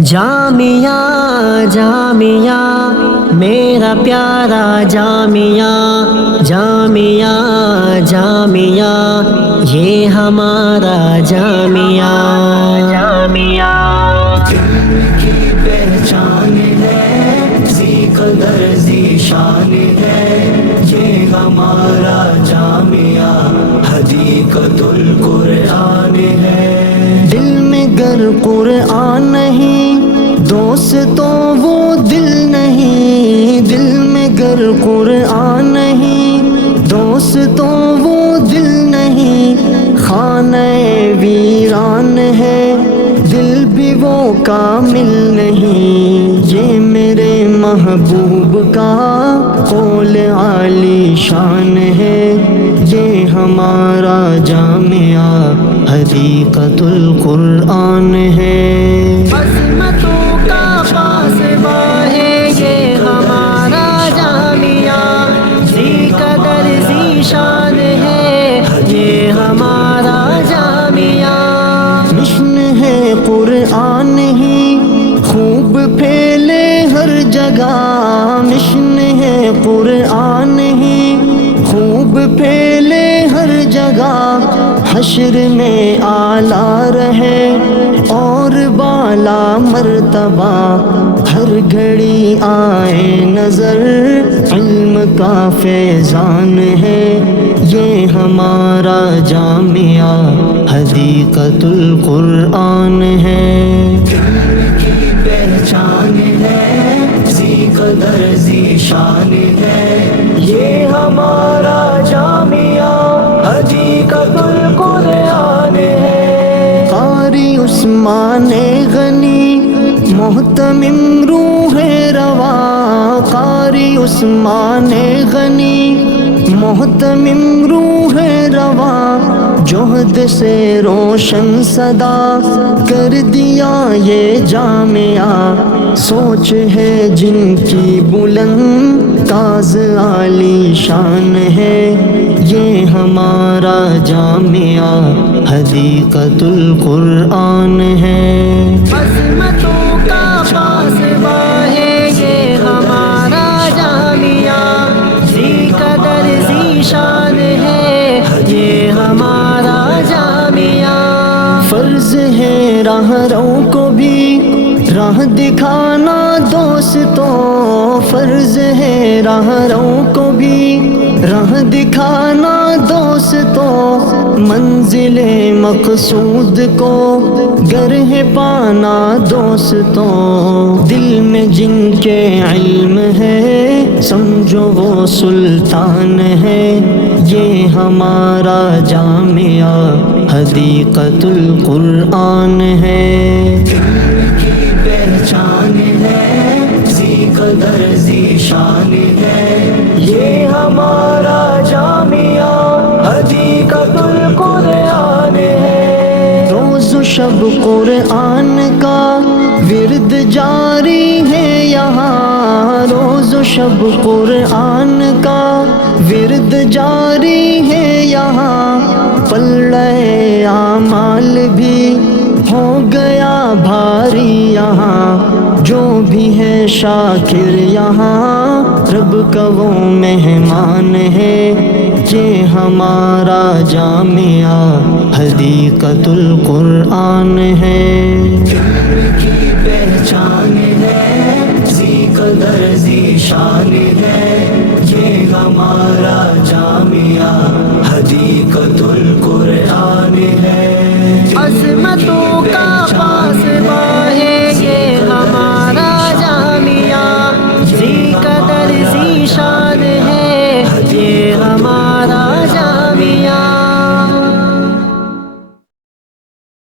جامعہ جامعہ میرا پیارا جامعہ، جامعہ جامعہ یہ ہمارا جامعہ، جامعہ دل کی پہچان ہے، ذی قدر ذی شان ہے، یہ ہمارا جامعہ حدیقۃ القرآن ہے۔ دل میں گر قرآن نہیں دوستوں وہ دل نہیں، دل میں گر قرآن نہیں دوستوں وہ دل نہیں، خانہ ویران ہے دل بھی وہ کامل نہیں، یہ میرے محبوب کا قول عالی شان ہے، یہ ہمارا جامعہ حدیقۃ القرآن ہے۔ عظمتوں کا پاسباں ہے یہ ہمارا جامعہ، ذی قدر ذی شان ہے یہ ہمارا جامعہ، مشن ہے قرآن ہی خوب پھیلے ہر جگہ، مشن ہے قرآن ہی خوب پھیلے ہر جگہ، حشر میں اعلیٰ رہے اور بالا مرتبہ، ہر گھڑی آئے نظر علم کا فیضان ہے، یہ ہمارا جامعہ حدیقۃ القرآن ہے۔ دل کی پہچان ہے، ذی قدر ذی شان ہے، یہ ہمارا جامعہ حدیقۃ القرآن ہے۔ قاری عثمان غنی محتمم روح رواں، قاری عثمان غنی محتمم روح رواں، جہد سے روشن صدا کر دیا یہ جامعہ، سوچ ہے جن کی بلند تاز عالی شان ہے، یہ ہمارا جامعہ حدیقۃ القرآن ہے۔ عظمتوں کا پاسباں ہے یہ ہمارا جامعہ، ذی قدر ذی شان ہے یہ ہمارا جامعہ، فرض ہے راہ رو کو بھی راہ دکھانا دوستوں، فرض ہے راہ رو کو بھی راہ دکھانا دوستوں، منزل مقصود کو گر ہے پانا دوستوں، دل میں جن کے علم ہے سمجھو وہ سلطان ہے، یہ ہمارا جامعہ حدیقۃ القرآن ہے۔ دل کی پہچان ہے، ذی قدر ذی شان ہے، یہ ہمارا جامعہ حدیقۃ القرآن ہے۔ روز و شب قرآن کا ورد جاری ہے یہاں، روز و شب قرآن کا ورد جاری ہے یہاں، پلڑے اعمال بھی ہو گیا بھاری یہاں، جو بھی ہے شاکر یہاں رب کا وہ مہمان ہے، یہ ہمارا جامعہ حدیقۃ القرآن ہے۔ دل کی پہچان ہے، ذی قدر ذی شان ہے، یہ ہمارا جامعہ حدیقۃ القرآن ہے۔ عظمتوں